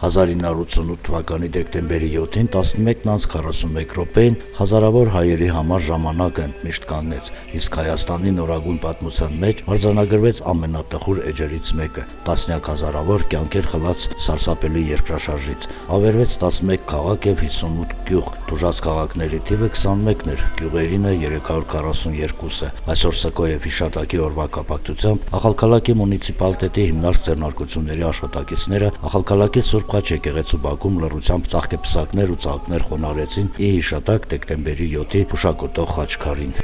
1988 թվականի դեկտեմբերի 7-ին 11:41 հազարավոր հայերի համար ժամանակը միշտ կանգնեց, իսկ Հայաստանի նորագույն պատմության մեջ արձանագրվեց ամենատխուր էջերից մեկը՝ տասնյակ հազարավոր կյանքեր խլած սարսափելի երկրաշարժից։ Ավերվեց 11 քաղաք եւ 58 գյուղ, տուժած քաղաքների թիվը 21 էր, գյուղերինը 342-ը։ Այսօր Սկոյեվ հիշատակի օրվա կապակցությամբ Ախալքալաքի մունիցիպալիտետի հիմնարկ ձեռնարկությունների աշխատակիցները Ախալքալաքի Սուրբ Խաչ եկեղեցու բակում լռությամբ ծաղկեպսակներ ու ծաղկներ խոնարհեցին ի հիշատակ դեկտեմբերի 7-ի հուշակոթող խաչքարին։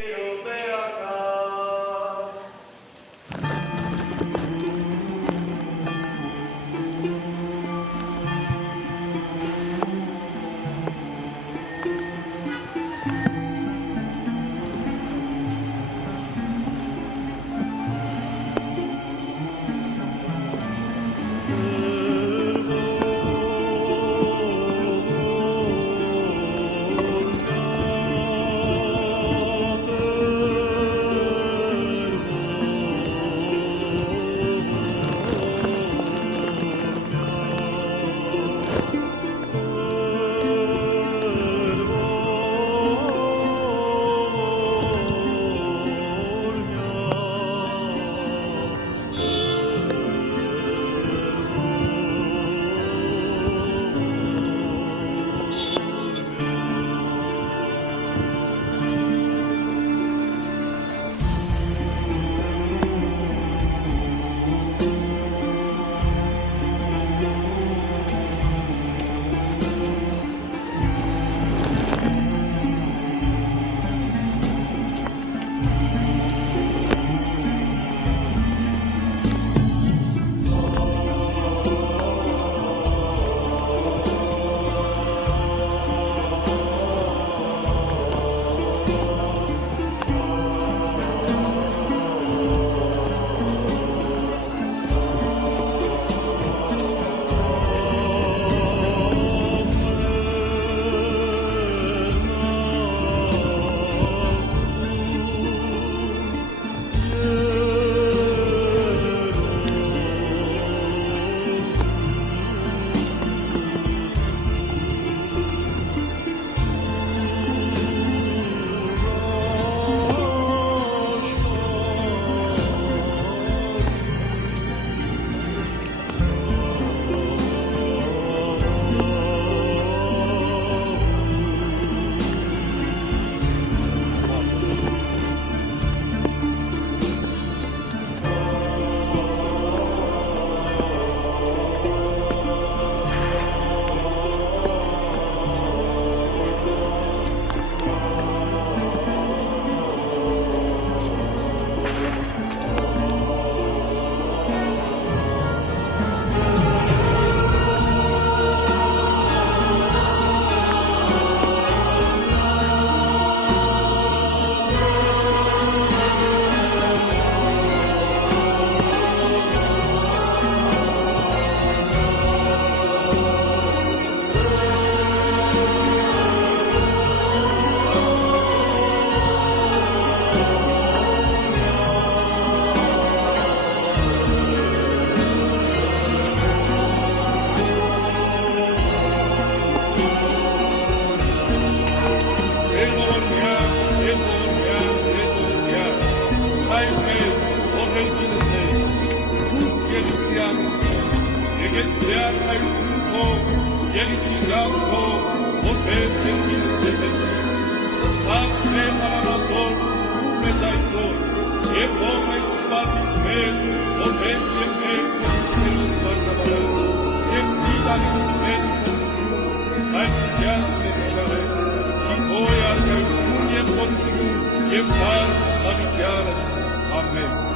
Amen.